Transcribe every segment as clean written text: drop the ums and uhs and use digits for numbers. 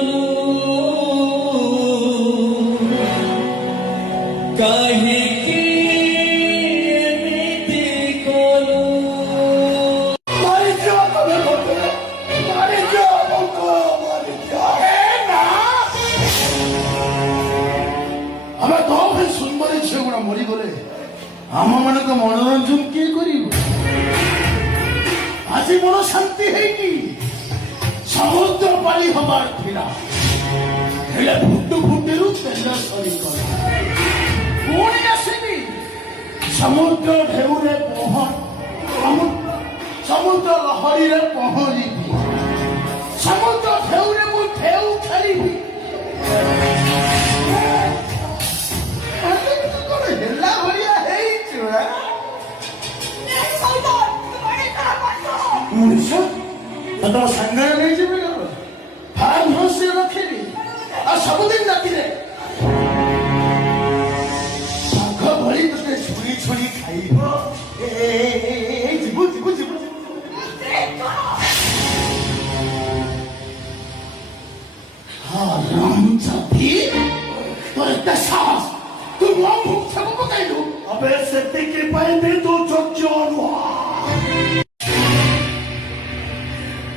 কলু কাহিকি এমিতি কলু মারি যাও তবে বলতে মারি যাও বলতো মারি যাও না আমার তো ভাই সুন্দরী ঝিଅଗୁଡ଼ା ମରିଗଲେ ଆମମାନଙ୍କ ମନୋରଞ୍ଜନ କିଏ କରିବ? ଆଜି ମନ ଶାନ୍ତି ହେଇକି ସମୁଦ୍ର ପାରି ହବାର ଥିଲା, ହେଲେ ଫୁଟୁ ଫୁଟିରୁ ତେଲ ସରିଗଲା। ପୁଣି ଆସିବି ସମୁଦ୍ର ଢେଉରେ ସମୁଦ୍ର ଲହରୀରେ ପହଁରିବି, ସମୁଦ୍ର ଢେଉରେ ମୁଁ ଢେଉ ଖେଳିବି। ହେଲା ଭଳିଆ ହେଇଛୁ ମଣିଷ ତମ ସାଙ୍ଗରେ ନେଇଯିବି ଫାର୍ମ ହାଉସରେ ରଖିବି ଆଉ ସବୁଦିନ ରାତିରେ ଶଙ୍ଖ ଭଳି ତତେ ଛୁରୀ ଛୁରୀ ଖାଇବ। ଯିବୁ ଯିବୁ ଯିବୁ তোর একটা সাহস, তুই মন মুখ ছাপা পকাইলু। আবে সেতিকি পাই বি তু চোখ নয়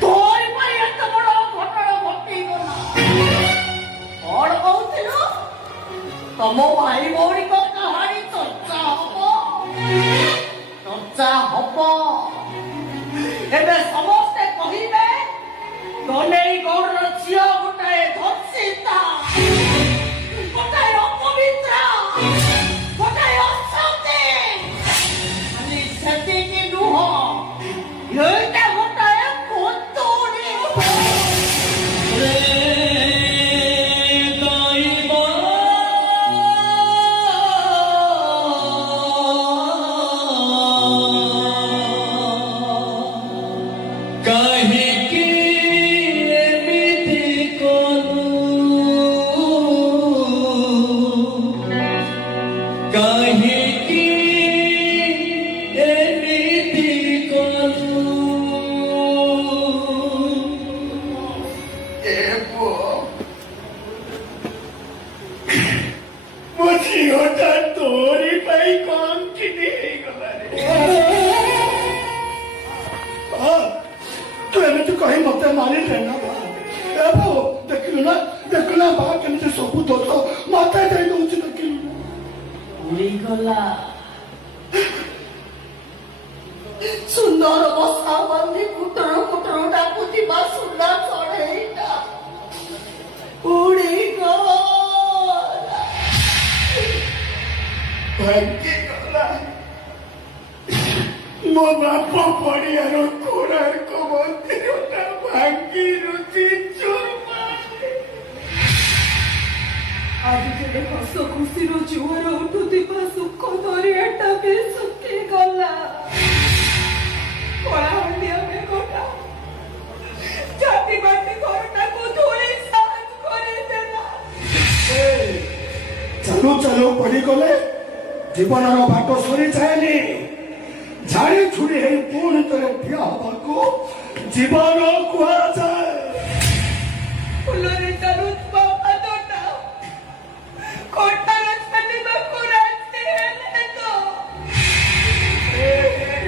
তোর পাই এত বড় ঘটনা ঘটি গলা আর কৌছিল তম ভাই ভৌরিক কাহানি চর্চা হব ଏବେ ସମସ୍ତେ କହିବେ ଦଲେଇ ଗୌଡ଼ର ଝିଅ ଗୋଟାଏ ଧର୍ଷିତା, ଗୋଟାଏ ଅପବିତ୍ର, ଗୋଟାଏ ଅସତୀ। ଖାଲି ସେତିକି ନୁହଁ, ଏଇଟା ଗୋଟାଏ କୁନ୍ତୁଣି। কাহিকি এমিতি কলু কাহিকি এমিতি কলু ମୋ ଝିଅଟା ତୋରି ପାଇଁ କମ୍ ଚିନି ହେଇଗଲାରେ। ତୁ ଏମିତି କହି ମତେ ମାରିଲେ ନା ବା, ଦେଖିଲୁ ନା ବା କେମିତି ସବୁ ଦୋଷ ମତେ ଦେଇ ଦଉଛି। ଦେଖିଲୁ ନା ଉଡ଼ିଗଲା ସୁନ୍ଦର ବସା ବାନ୍ଧି କୁଟର କୁଟର ଡାକୁଥିବା ସୁନା ଚଢ଼େଇଟା ଉଡ଼ିଗଲା। ଭାଙ୍ଗିଗଲା ମୋ ବାପ ପଡ଼ିଆର କୋଣାର୍କ ମନ୍ଦିରଟା ଭାଙ୍ଗି ରୁଚି ଚୁରମାରେ। ଆଜି ଯେବେ ହସ ଖୁସିର ଜୁଆର ଉଠୁଥିବା ସୁଖ ଦରିଆଟା ବି ଶୁଖିଗଲା। କଳାହାଣ୍ଡିଆ ମେଘଟା ଜାତି ବାଟି ଘରଟାକୁ ଧୂଳି ସାଜ କରିଦେଲା। ଚାଲୁ ଚାଲୁ ପଡ଼ିଗଲେ ଜୀବନର ବାଟ ସରିଯାଏନି। ଝାଡ଼ି ଛୁଡ଼ି ହେଇ ପୁଣି ଥରେ ଠିଆ ହବାକୁ ଜୀବନ କୁହାଯାଏ। ଫୁଲରେ ଚାଲୁଥିବା ପାଦଟା କଣ୍ଟାରେ ଛାଡ଼ିବାକୁ ରାଜି ହେଲେ ତ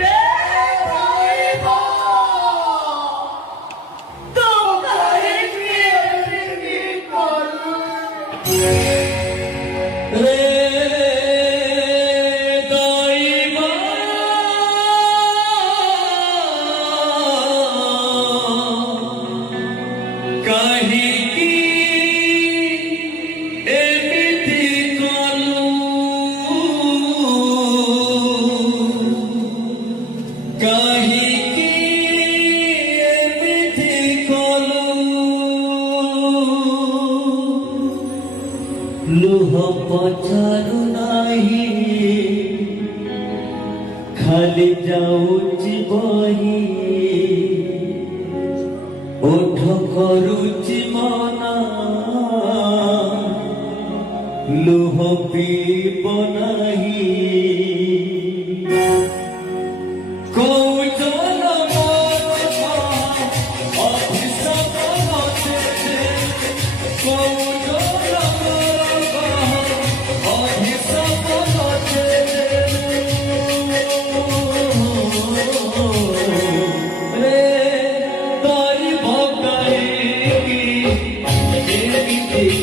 ରେ ରହିବ ତୁ କାହିଁକି ଏମିତି କଲୁ? রে দইবা কাহিকি এমিতি কলু কাহিকি এমিতি কলু লুহ পছারু নাহি খালি যাଉଛି বহি ওঠ କରୁଛି ମନା ଲୁହ ପିଇବ ନାହିଁ କହୁଛ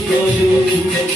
করো